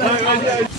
Yeah.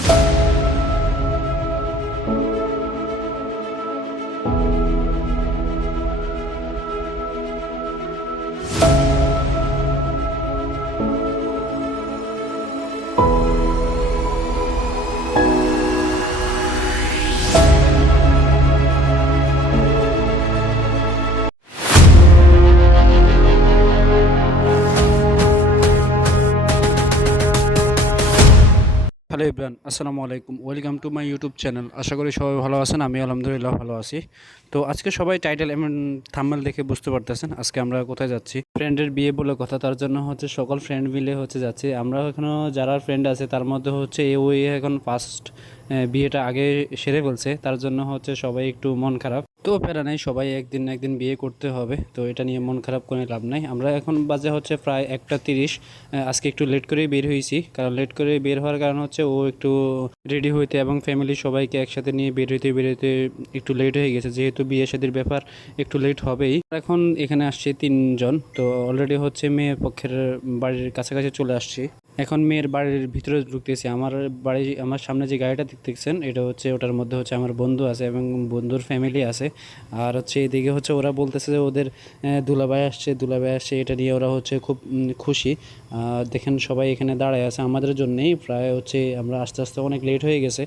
Hello Ibran, আসসালামু আলাইকুম। Welcome to my YouTube channel. আশা করি সবাই ভালো আছেন আমি আলহামদুলিল্লাহ ভালো আছি। তো আজকে সবাই টাইটেল এমন থাম্বেল দেখে বুঝতে পারতেছেন, আজকে আমরা কোথায় যাচ্ছি। ফ্রেন্ডের বিয়ে বলে কথা, তার জন্য হচ্ছে সকল ফ্রেন্ড মিলে হচ্ছে যাচ্ছি। আমরা এখনও যারা ফ্রেন্ড আছে, তার মধ্যে হচ্ছে এ ওই এখন ফার্স্ট বিয়েটা আগে সেরে ফেলছে, তার জন্য হচ্ছে সবাই একটু মন খারাপ। তো প্যারা নাই, সবাই একদিন না একদিন বিয়ে করতে হবে, তো এটা নিয়ে মন খারাপ করে লাভ নাই। আমরা এখন বাজে হচ্ছে প্রায় একটা তিরিশ আজকে একটু লেট করেই বের হয়েছি, কারণ লেট করে বের হওয়ার কারণ হচ্ছে ও একটু রেডি হইতে এবং ফ্যামিলি সবাইকে একসাথে নিয়ে বের হইতে বের হইতে একটু লেট হয়ে গেছে, যেহেতু বিয়ে শাদির ব্যাপার একটু লেট হবেই। এখন এখানে আসছে তিনজন, তো অলরেডি হচ্ছে মেয়ে পক্ষের বাড়ির কাছাকাছি চলে আসছি। এখন মেয়ের বাড়ির ভিতরে ঢুকতেছি। আমার বাড়ি, আমার সামনে যে গাড়িটা দেখতেছেন, এটা হচ্ছে, ওটার মধ্যে হচ্ছে আমার বন্ধু আছে এবং বন্ধুর ফ্যামিলি আছে। আর হচ্ছে এদিকে হচ্ছে ওরা বলতেছে যে ওদের দুলাভাই আসছে দুলাভাই আসছে, এটা নিয়ে ওরা হচ্ছে খুব খুশি। দেখেন সবাই এখানে দাঁড়ায় আছে। আমাদের জন্যেই প্রায় হচ্ছে আমরা আস্তে আস্তে অনেক লেট হয়ে গেছে।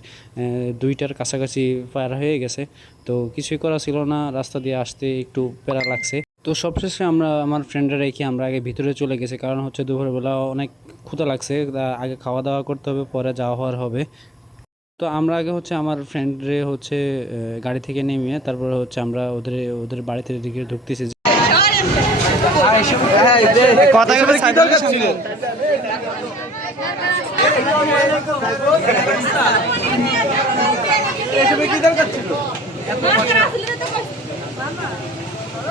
দুইটার কাছাকাছি পার হয়ে গেছে। তো কিছুই করা ছিল না। রাস্তা দিয়ে আসতে একটু প্যারা লাগছে। তো সবশেষে আমরা, আমার ফ্রেন্ডরা রেখে আমরা আগে ভিতরে চলে গেছি। কারণ হচ্ছে দুপুরবেলা অনেক ক্ষুতা লাগছে। আগে খাওয়া দাওয়া করতে হবে, পরে যাওয়া হওয়ার হবে। তো আমরা আগে হচ্ছে আমার ফ্রেন্ডরে হচ্ছে গাড়ি থেকে নেমে তারপরে হচ্ছে আমরা ওদের ওদের বাড়িতে দিকে ঢুকতেছি। কি দরকার ছিল এসবে কি দরকার ছিল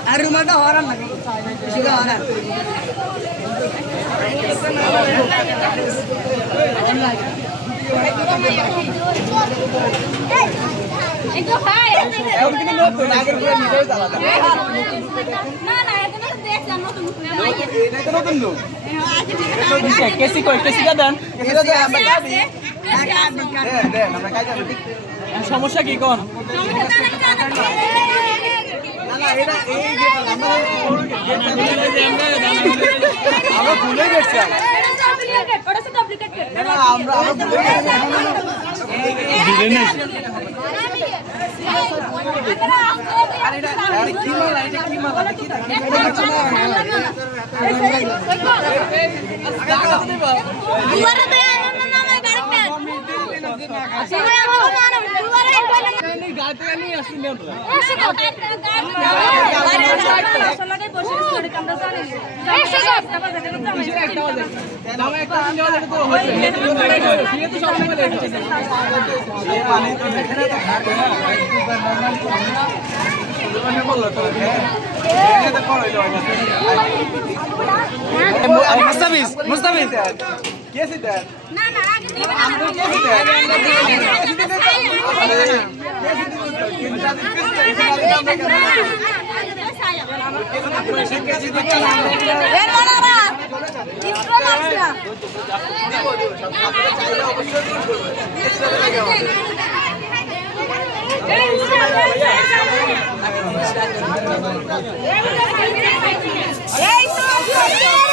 আর রুমালটা হরান না সেটা হরান কেসি কই কেসিটা দেন সমস্যা কি কোন? আমরা ভুলে গেছি আমরা আমরা ভুলে গেছি কি মাল এটা কি মাল কি গাড়ি বলল তো হ্যাঁ মুস্তাফিজ মুস্তাফিজ কেসি দেন না না আগে দিবেন আমরা কেসি দেন। কেসি দিতে কেসি দিতে এই তো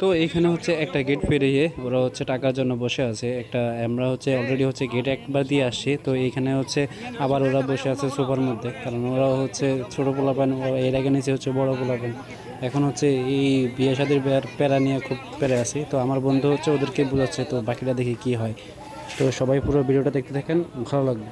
তো এইখানে হচ্ছে একটা গেট পেরিয়ে ওরা হচ্ছে টাকার জন্য বসে আছে। একটা আমরা হচ্ছে অলরেডি হচ্ছে গেট একবার দিয়ে আসছি। তো এইখানে হচ্ছে আবার ওরা বসে আছে সোফার মধ্যে। কারণ ওরা হচ্ছে ছোটো ওরা এর আগে নিচে হচ্ছে বড় পোলাপান। এখন হচ্ছে এই বিয়ে শাদির প্যারা নিয়ে খুব প্যারা আছি। তো আমার বন্ধু হচ্ছে ওদেরকে বোঝাচ্ছে, তো বাকিটা দেখি কি হয়। তো সবাই পুরো ভিডিওটা দেখতে থাকেন, ভালো লাগবে।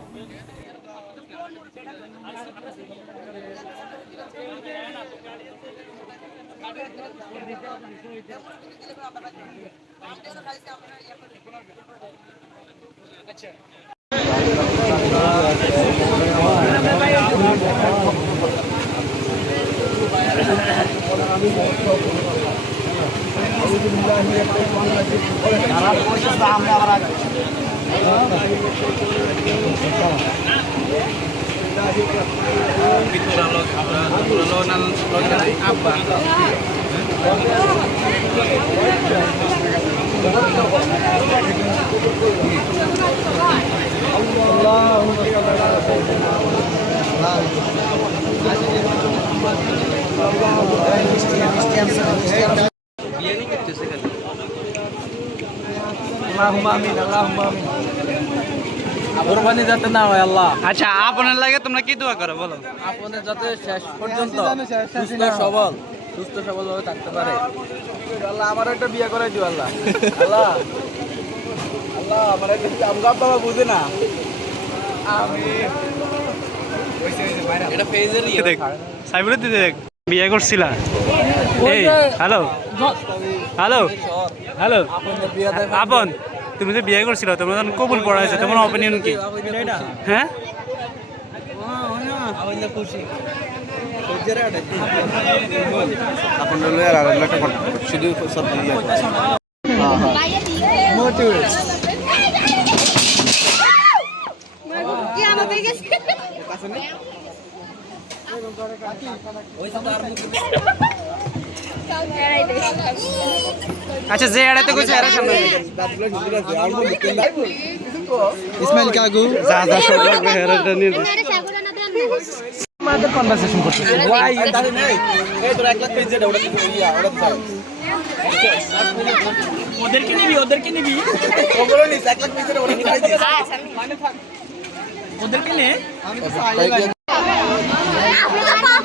আমরা আবার Ya, kan? Allahumma amin, Allahumma amin. কোরবানি যাতে না হয় আল্লাহ। আচ্ছা আপনার লাগে তোমরা কি দোয়া করো বলো। আপনাদের যাতে শেষ পর্যন্ত সুস্থ সবল সুস্থ সবল ভাবে থাকতে পারে। আল্লাহ আমার একটা বিয়ে করাই দিও আল্লাহ। আল্লাহ। আল্লাহ আমার একটা আমগা বাবা বুঝে না। আমি এটা ফেজের ইয়ে দেখ সাইবুলের দিদি দেখ বিয়ে করছিলা। এই হ্যালো। হ্যালো। হ্যালো। আপনাদের আপন। তুমি যে বিয়ে করছিল তোমরা যখন কবুল পড়াইছো তোমার অপিনিয়ন কি? হ্যাঁ আমি খুশি সহ্যের আড়ে আপনার লয়ে আর আরেকটা কথা শুধু সব আচ্ছা যে এড়াইতে কইছে এরা সামনে ইসমাইল কাগু যা যা সব লাগবে হেরাটা নিয়ে মেরে সাগর না ওয়াই তাহলে নেই এই তোর এক লাখ পেজ যেটা ওটা ইয়া ওটা চাই ওদেরকে নিবি ওদেরকে নিবি। ওগুলো নিস এক লাখ পেজ যেটা ওটা নিবি ওদেরকে নে। তো পাপ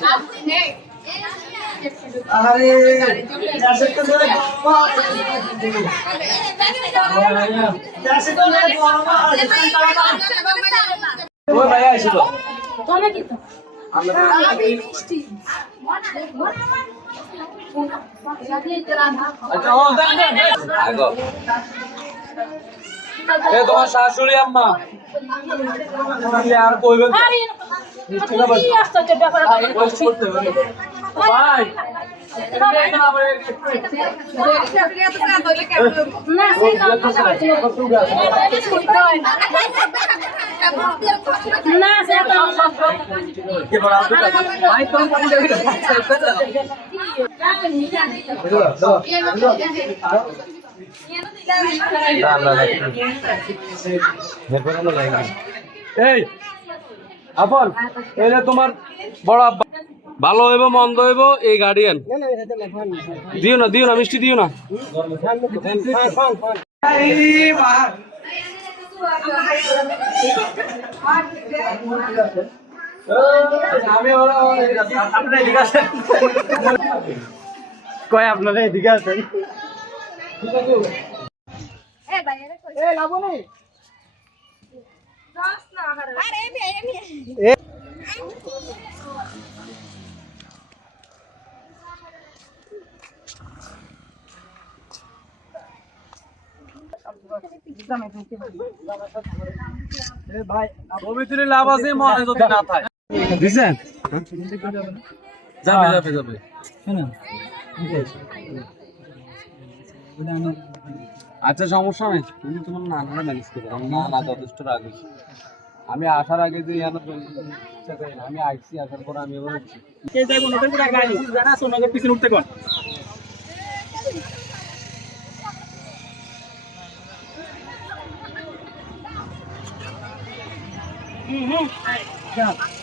পাপ চাই আরে ও এত ব্যস্ত আমার বিয়ে দিনে আমি একটু ব্যস্ত হয়ে যাব আরে দেশে তো? আচ্ছা তোমার শাশুড়ি আম্মা আর কইবেন ভাই এই আপন এই তোমার বড় আব্বা। ভালো হইব মন্দ হইব এই গার্ডিয়ান দিও না দিও না মিষ্টি দিও না। আপনার এদিকে আসেন কয় আপনারা এদিকে আছেন আরে ভাই আমি পবিত্র লাভ আছে মনে যদি না থাকে দিছেন? যাবে যাবে যাবে। আচ্ছা সমস্যা নেই। তুমি তোমার নানারা ম্যানেজ করো। আমার নানা যথেষ্ট রাগ হয়েছে। আমি আসার আগে যে ইয়ানো। আমি আইসি আসার পরে আমি এবার じゃ。